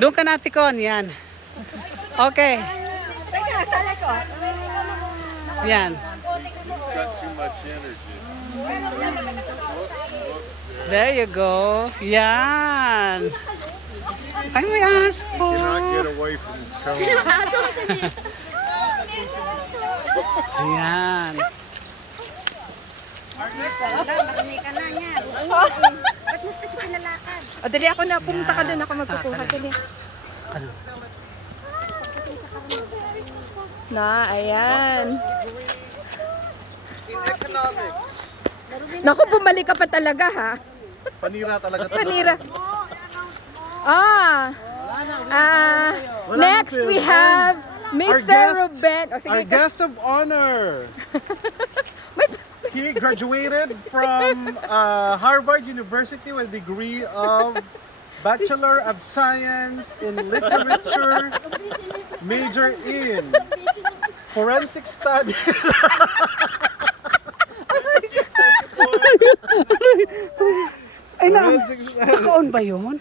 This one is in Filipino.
Doon ka na, Tikon. Yan. Okay. Teka, sala ko. Yan. He's got too much energy. There you go. Yan. Ay, may aso. Cannot get away from Tony. Ayan. Marami ka na niya. Ba't mo kasi pinalakad? O, dali ako na. Pumunta ka doon. Ako magkukuha. Dali. Ano? Na, ayan. In economics, Naku, bumalik ka pa talaga, ha? panira talaga to. Panira. Next we have Mr. Ruben. O, sige Our ka. guest of honor. He graduated from Harvard University with a degree of Bachelor of Science in Literature, major in Forensic Studies. Ay, na. Forensic Studies. Naka-on ba yun?